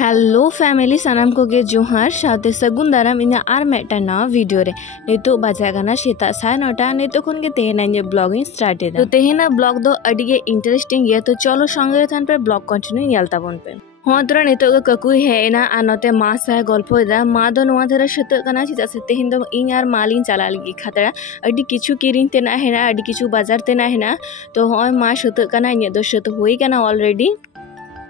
Hello family सानाम को गे जोहार साथे सगुन दाराम इना आर मेटा नवा वीडियो रे नितो बाजागाना सेता 9:30 नितो खन गे तेहेना इन ब्लॉगिंग स्टार्ट एदा तो तेहेना ब्लॉग दो अडी गे इंटरेस्टिंग गया तो चलो संगे थान पे ब्लॉग कंटिन्यू याल ताबन पे हाँ तोरा नितो गे ककुई हेना आ नते मा सा गल्पो एदा मा दो नवा धरे सत कना चिता से तेहेन दो इन आर मालिन चला लगी खातरा अडी किछु किरिन तेना हेना अडी किछु बाजार तेना हेना तो होय मा सत कना इन दो सत होई कना ऑलरेडी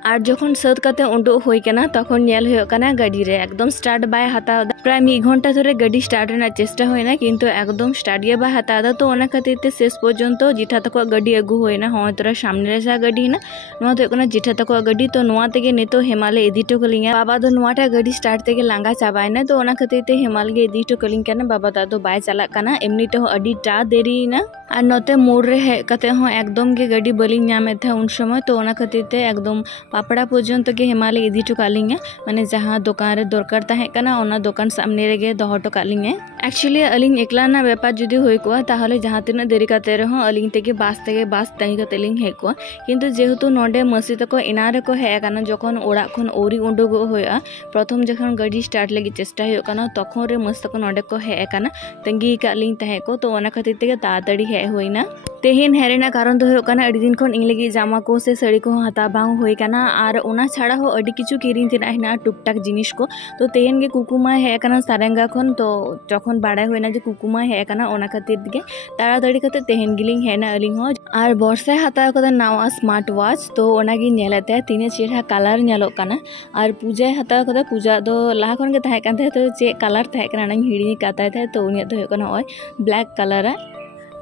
और जखन सत काते उडुक होई कना तखन नेल होय कना गाड़ी रे एकदम स्टार्ट बाय हता प्राय 1 घंटा धरे गाड़ी स्टार्ट रेना चेष्टा होयना किंतु एकदम स्टार्ट गे बाय हता तो ओना खातिर शेष पर्यंत जिठा तक गाड़ी अगु होयना हाँ तोरा सामने रे जा गाड़ी ना नोआ तो कना जिठा तक गाड़ी तो नोआ तेगे नेतो हेमाले इदिटो कलिंगा बाबा दो नोआटा गाड़ी स्टार्ट तेगे लांगा चाबायना तो ओना खातिर ते हेमाल गे इदिटो कलिंग कना बाबा ता दो बाय चला कना एमनी तो अडी टा देरी ना और नोते मोड़ रे हे कते हो एकदम गे गाड़ी बलिंग नामे था उन समय तो ओना खातिर ते एकदम पापड़ा पर्यंत के हेमाले इदी टो कालिंगा माने जहाँ दुकान रे दरकार ताहे कना ओना दुकान सामने रेगे दोहो टो कालिंगे एक्चुअली अलिंग एकला ना व्यापार जुदी होय को ताहले जहाँ तिना देरी काते रहो अलिंग तेगे बास तंगी काते लिंग हे को किंतु जेहेतु नोडे मसी तको इना रे को हे कना जखन ओड़ा खन ओरी उडुगो होया प्रथम जखन गाड़ी स्टार्ट लगी चेष्टा होय कना तखन रे मस्त को नोडे को हे कना तंगी कालिंग ताहे को तो ओना खातिर तेगे तातड़ी हे होइना तेहेन हेरेना कारण दो हो कना अडी दिन खन इंग लगी जामा को से साड़ी को हता बांग होय कना और ओना छाड़ा हो अडी किछु किरिन तेना हिना टुकटाक जिनिस को तो तेहेन गे कुकुमा हे कना सारेंगा खन तो जखन बाड़ाय होयना जे कुकुमा हे कना ओना खातिर गे ताड़ाताड़ी कते तेहेन गिलिंग हेना अलिंग हो और बर्षा हता कदा नावा स्मार्ट वॉच तो ओना गे नेलाते तीने चेहरा कलर नेलो कना और पूजा हता कदा पूजा दो लाहा खन गे ताहे कान तो चे कलर ताहे कना ना हिड़ी काता थे तो उनिया दो कना ओय ब्लैक कलर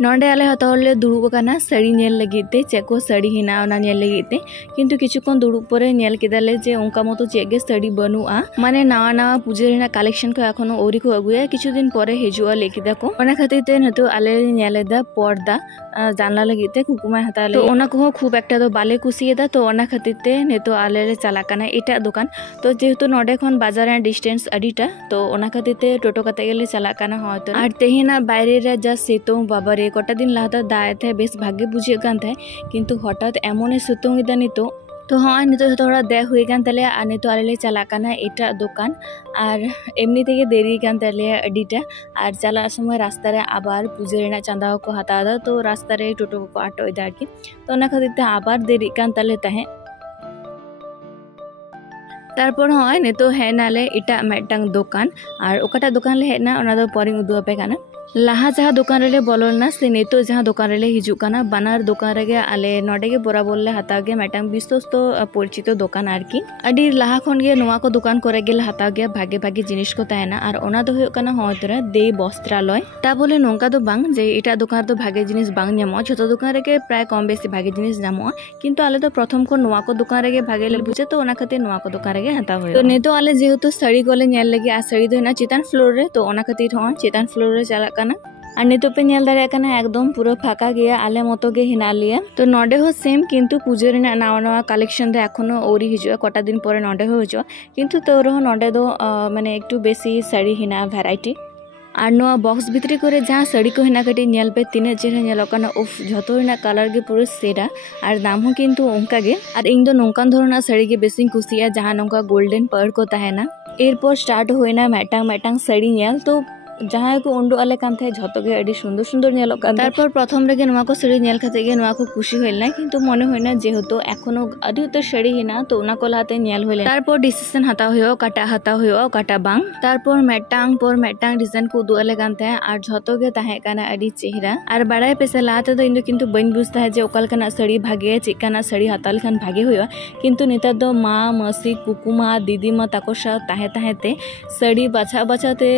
नोडे आले हतले दुड़ुब काना साड़ी नेल लगीते चेको साड़ी हिना ओना नेल लगीते किंतु किछुकन दुड़ुब परे नेल केदाले जे उनका मतो चेगे साड़ी बनुआ माने नावा नावा पूजा रेना कलेक्शन को एखोनो ओरी को अगुया किछु दिन परे हिजुआ लेकिदा को ओना खातिर ते नतो आले नेलेदा पर्दा जानला लगीते कुकुमा हताले तो ओना को खूब एकटा दो बाले कुसियेदा तो ओना खातिर ते नेतो आले रे चला काना एटा दुकान तो जेहेतु नोडे खन बाजार रे डिस्टेंस अडीटा तो ओना खातिर ते टोटो कते गेले चला काना होतो और तेहिना बायरे रे जा सेतो बाबारे कटा दिन लहाता दाए थे बेस भाग्य बुझे कान थे किंतु हठात एमोने सुतुंग इदा नितो तो हाँ नितो थोड़ा दे हुई कान तले आ नितो आले चला काना एटा दुकान और एमनी तेगे देरी कान तले अडीटा और चला समय रास्ता रे आबार पूजा रेना चांदा को हतादा तो रास्ता रे टोटो को आटो इदा की तो ओना खातिर ते आबार देरी कान तले ताहे तारपर हाँ नितो हेनाले इटा मेटांग दुकान और ओकाटा दुकान ले हेना ओना दो परिंग उदु पे काना लाहा जहाँ दुकान रे बोलोना से नितो जहाँ दुकान रे हिजुकाना बनार दुकान रे आले नोडे गे बराबर ले हता गे मेटांग विश्वस्त परिचित दुकान आरकी अडी लाहा खन गे नोवा को दुकान करे गे हता गे भागे भागे जिनिस को ताहेना और ओना दो होय कना होतरा दे वस्त्रालय ता बोले नोंका दो बांग जे एटा दुकान दो भागे जिनिस बांग ᱧᱟᱢᱚᱜ जतो दुकान रे गे प्राय कम बेसी भागे जिनिस ᱧᱟᱢᱚᱜ किंतु आले तो प्रथम को नोवा को दुकान रे गे भागे ले बुझे तो ओना खातिर नोवा को दुकान रे गे हता होय तो नेतो आले जेहेतु साड़ी कोले नेल लगे आ साड़ी दो ना चितान फ्लोर रे तो ओना खातिर हो चितान फ्लोर रे चला काना और नितो पे नेल दारे काना एकदम पूरा फाका गया आले मतो गे हिना लिया तो नोडे हो सेम किंतु पूजा रे नावा नावा कलेक्शन दे एखोनो ओरी हिजुआ कटा दिन परे नोडे हो हिजुआ किंतु तोरो नोडे दो माने एकटू बेसी साड़ी हिना वैरायटी और नोआ बॉक्स भितरी करे जहाँ साड़ी को हिना कटी नेल पे तीन चेहरा नेलो काना उफ झतो हिना कलर गे पूरा सेरा और दाम हो किंतु उनका गे और इन दो नोंकान धरना साड़ी गे बेसी कुसिया जहाँ नोंका गोल्डन पर्ल को ताहेना एरपर स्टार्ट होइना मेटांग साड़ी नेल तो जहाँ को उंडो आले कान थे झतो गे अडी सुंदर सुंदर नेलो कान तारपर प्रथम रे गे नोआ को साड़ी नेल खाते गे नोआ को खुशी होइलना किंतु मने होइना जेहेतु एखोनो अडी उतर साड़ी हिना तो ओना को लाते नेल होइले तारपर डिसीजन हता होयो काटा बांग तारपर मेटांग डिजाइन को उदु आले कान थे और झतो गे ताहे काना अडी चेहरा और बाड़ाय पेसे लाते तो इंदो किंतु बइन बुझता है जे ओकल काना साड़ी भागे चिकाना साड़ी हताल खान भागे होयो किंतु नेता दो मा मसी कुकुमा दीदी मा ताको सा ताहे ताहेते साड़ी बाछाते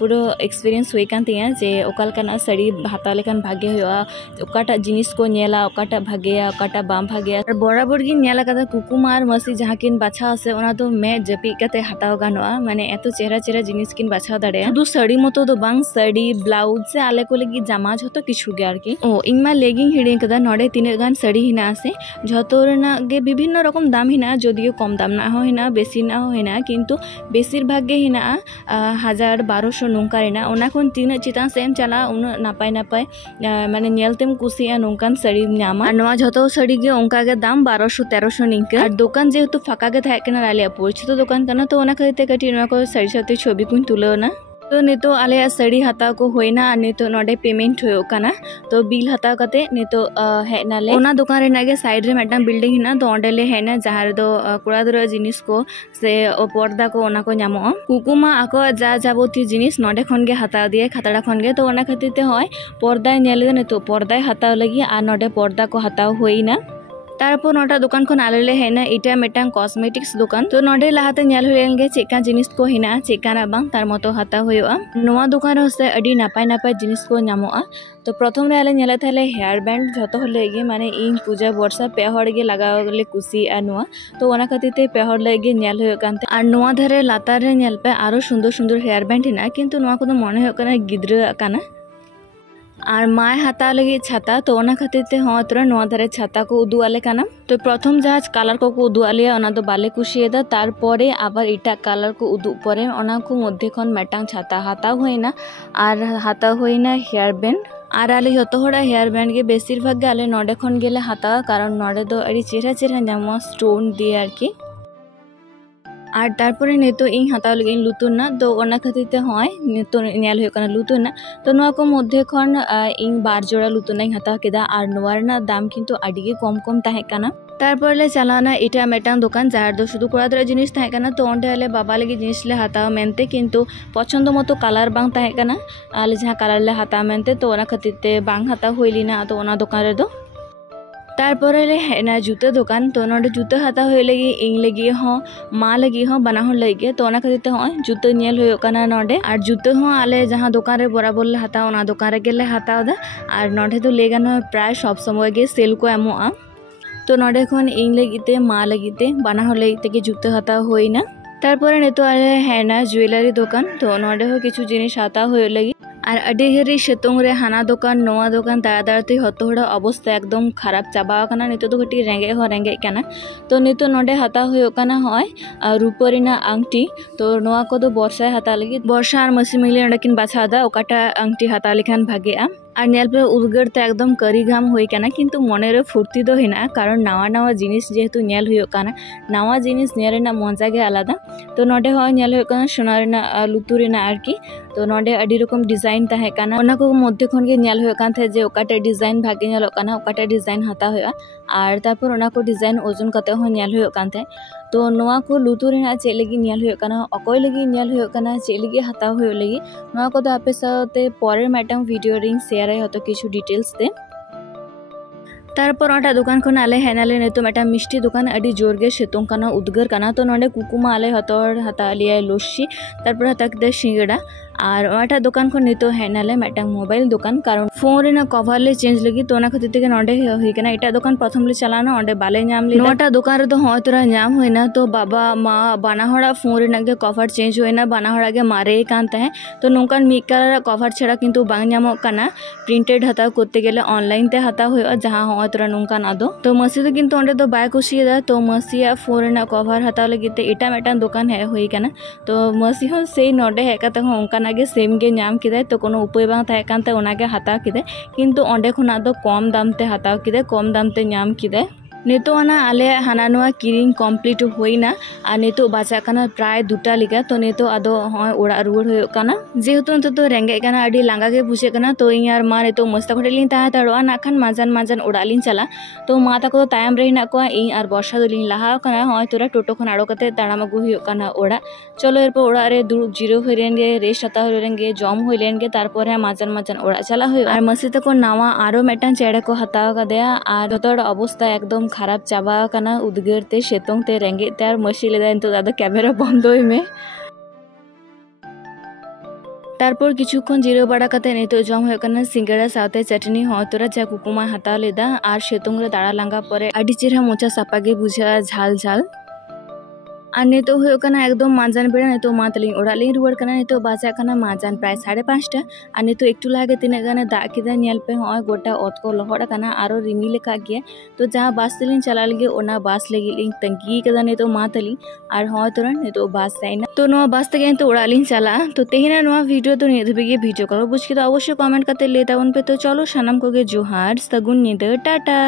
पूरा एक्सपीरियंस हुई कान तिया जे ओकाल काना साड़ी हाता लेकान भागे होया ओकाटा जिनिस को नेला ओकाटा भागेया ओकाटा बाम भागेया और बराबर गी नेला कदा कुकुमा और मसी जहाँ किन बाछा आसे ओना दो मे जपी कते हताव गानोआ माने एतो चेहरा चेहरा जिनिस किन बाछाव दाड़े शुधु साड़ी मतो दो बांग साड़ी ब्लाउज से आले को लगी जामा झतो किछु गे आरकी ओ इनमा लेगिंग हिड़ी कदा नोडे तीन गान साड़ी हिना आसे झतो रेना गे विभिन्न रकम दाम हिना जदियो कम दाम ना हो हिना बेसी ना हो हिना किंतु बेसिर भाग गे हिना 1000-1200 नोंका रेना ओना खन तीना चितान सेम चला उना नापाय नापाय माने नेलतेम कुसिया नोंकान साड़ी नामा और नवा झतो साड़ी गे ओंका गे दाम 1200-1300 निंका और दुकान जेहेतु फाका गे थाहे कना आलिया परिचित दुकान कना तो ओना खातिर कटी नवा को साड़ी साथे छवि कुन तुलना तो नितो आले साड़ी हताव को होइना नितो नोडे पेमेंट होयो कना तो बिल हताव कते नितो हेनाले ओना दुकान रे नागे साइड रे मेटा बिल्डिंग हिना तो ओंडेले हेना जहार दो कुड़ादुरा जिनिस को से पर्दा को ओना को ᱧᱟᱢᱚᱜᱼᱟ कुकुमा आको जा जाबोती जिनिस नोडे खन गे हताव दिए खतड़ा खन गे तो ओना खातिर ते होय पर्दा नेले नितो पर्दा हताव लगी आ नोडे पर्दा को हताव होइना तारपर नोटा दुकान खन आलेले हेना इटा मेटांग कॉस्मेटिक्स दुकान तो नोडे लाहाते नेल होलेनगे चेका जिनिस को हिना चेकाना बांग तार मतो हता होयोआ नोवा दुकान होसे अडी नापाय नापाय जिनिस को ᱧᱟᱢᱚᱜᱼᱟ तो प्रथम रे आले नेले थाले हेयर बैंड जतो होलेगे माने इन पूजा वर्षा पे हड़गे लगावले कुसी आ नोवा तो ओना खातिर ते पे हड़ लेगे नेल होयो कानते आर नोवा धरे लातार रे नेल पे आरो सुंदर सुंदर हेयर बैंड हिना किंतु नोवा को मने होयो कना गिद्रा काना और माय हाता लगी छाता तो ओना खातिर ते होतरा नोवा धरे छाता को उदु आले काना तो प्रथम जहाज कलर को उदु आले ओना तो बाले कुशियेदा तार परे आबार इटा कलर को उदु परे ओना को मध्य खन मेटांग छाता हाता होइना और हाता होइना हेयर बैंड और आले जतो होड़ा हेयर बैंड के बेसिर भाग आले नोडे खन गेले हाता कारण नोडे दो अड़ी चेहरा चेहरा ᱧᱟᱢᱚᱜᱼᱟ स्टोन दिए आरकी और तारपरे नितो इन हताव लगे लुतुरना तो ओना खातिर ते होय नितो नेल होय कना लुतुरना तो नोआ को मध्य खन इन बार जोड़ा लुतुरना हताव केदा और नोआ रेना दाम किंतु अडी गे कम कम ताहे कना तारपर ले चलाना इटा मेटांग दुकान जहार दो शुधु कोड़ादरा जिनिस ताहे कना तो ओंडे आले बाबा लगे जिनिस ले हताव मेनते किंतु पसंद मतो कलर बांग ताहे कना आले जहां कलर ले हताव मेनते तो ओना खातिर ते बांग हताव होइलिना तो ओना दुकान रे दो तारपरे ले हेना जूता दुकान तो नोडे जूता हता होय लगी इन लगी हो मा लगी हो बना हो लगी तो ओना खातिर ते हो जूता नेल होय कना नोडे और जूता हो आले जहां दुकान रे बराबर ले हता ओना दुकान रे गेले हताव दा और नोडे तो लेगा न प्राय सब समय गे सेल को एमोआ तो नोडे खन इन लगिते मा लगिते बना हो लगिते के जूता हता होइना तारपरे नितो आले हेना ज्वेलरी दुकान तो नोडे हो किछु जिनिस हता होय लगी और अडी घरी सितुंग रे हाना दुकान नोआ दुकान ताड़ाताड़ी हतो होड़ा अवस्था एकदम खराब चाबा काना नितो तो घटी रेंगे हो रेंगे काना तो नितो नोडे हता होयो काना होय रूपरिना आंगटी तो नोआ को दो वर्षा हता लगी वर्षा और मसी मिले नडकिन बाछादा ओकाटा आंगटी हता लेखान भागेआ और नेल पे उद्गार ते एकदम करीघाम होई काना किंतु मने रे फुर्ती दो हिना कारण नावा नावा जिनिस जेहेतु नेल होयो काना नावा जिनिस नेल रेना मजा गे आलादा तो नोडे होय नेल होयो काना सोना रेना लुतुरेना आरकी तो नोडे अडी रकम डिजाइन ताहे काना ओना को मध्य खन गे नेल होयो कान थे जे ओकाटे डिजाइन भागे नेलो काना ओकाटे डिजाइन हता होया और तारपर ओना को डिजाइन ओजन कते हो नेल होयो कान थे तो नोआ को लुतुरेना चे लगी नेल होयो काना अकोय लगी नेल होयो काना चे लगी हता होयो लगी नोआ को तो आपे साथे परे मेटांग वीडियो रिंग शेयर है हतो किछु डिटेल्स दे तारपर ओटा दुकान खन आले हेनाले नितो मेटा मिष्टी दुकान अडी जोर गे सितुंग काना उद्गार काना तो नोडे कुकुमा आले हतोर हता लिया लस्सी तारपर हता के सिंगड़ा और ओटा दुकान खन नितो हेनाले मेटा मोबाइल दुकान कारण फोन रेना कवर ले चेंज लगी तो ओना खातिर ते नोडे होई काना एटा दुकान प्रथम ले चलाना ओंडे बाले नाम ले नोटा दुकान रे तो होय तोरा नाम होइना तो बाबा मा बाना हड़ा फोन रेना के कवर चेंज होइना बाना हड़ा के मारे कान ताहे तो नोंकान मिक कलर कवर छड़ा किंतु बांग नामो काना प्रिंटेड हता करते गेले ऑनलाइन ते हता होय जहां होय तोरा नोंकान आदो तो मसी तो किंतु ओंडे तो बाय कुसियदा तो मसिया फोन रेना कवर हता लगी ते एटा मेटा दुकान है होई काना तो मसी हो से नोडे हे काते हो ओंकान आगे सेम गे नाम किदे तो कोनो उपाय बांग थाय कानते ओनागे हता किदे किंतु ओंडे खना दो कम दाम ते हता किदे कम दाम ते नाम किदे नितो आना आले हाना नुआ किरिंग कमप्लीट होइना आ नितो बाचा काना प्राय दुटा लिगा तो नितो आदो होय ओड़ा रुवर होयो काना जेहेतु नितो तो रेंगे काना अडी लांगा गे बुझे काना तो इन यार मा नितो मस्त खटे लिन ता ताड़वा नाखान माजन माजन ओड़ा लिन चला तो मा ताको तायम रे हिना को इन आर वर्षा दलिन लाहा काना होय तोरा टोटो खन आड़ो कते ताड़ाम अगु होयो काना ओड़ा चलो एरपर ओड़ा रे दुरुब जिरो होइरेन गे रेस्ट हता होइरेन गे जम होइलेन गे तारपर माजन माजन ओड़ा चला होयो आर मसी तको नावा आरो मेटान चेड़े को हताव कदेया आर जतोड़ अवस्था एकदम खराब चाबा काना उद्गार ते सितुंग ते रेंगे ते आर मसी लेदा नितो दादा कैमरा बंद होय मे तारपर किछुक्षण जिरो बाड़ा कते नितो जम होय काना सिंगाड़ा साथे चटनी होय तोरा जा कुकुमा हताव लेदा आर सितुंग रे दाड़ा लांगा परे आडी चेहरा मोचा सापा गे बुझा झाल झाल और नितो एकदम माजान बेड़ा नितो मा तलिंग ओड़ा लिंग रुवाड़ कना नितो बाजा कना माजान प्राय 5:30 और नितो एकटू लागे तिना गाने दाग केदा नेल पे होय गोटा ओत को लहड़ कना आरो रिमिल का गया तो जहां बास तलिंग चला लगे ओना बास लगी लिंग तंगी कदा नितो मा तलिंग और होय तोरा नितो बास साइना तो नो बास तगे नितो ओड़ा लिंग चला तो तेहिना नो वीडियो तो निये धबे वीडियो करो बुझ के तो अवश्य कमेंट करते लेता उन पे तो चलो सानाम को गे जोहार सगुन निदा टाटा।